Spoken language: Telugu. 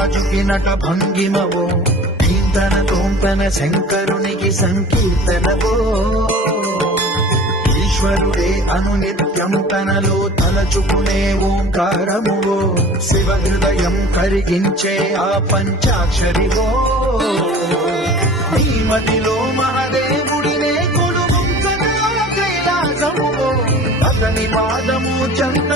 రాజుకి నట భంగిమవో, ధీంతన తోంతన శంకరునికి సంకీర్తనవో. ఈశ్వరుడే అనునిత్యం తనలో తలచుకునే ఓంకారమువో, శివ హృదయం కరిగించే ఆ పంచాక్షరివో. నీ మదిలో మహదేవుడినే కొలువుంచగా కైలాసమువో, అతని పాదము చంద్ర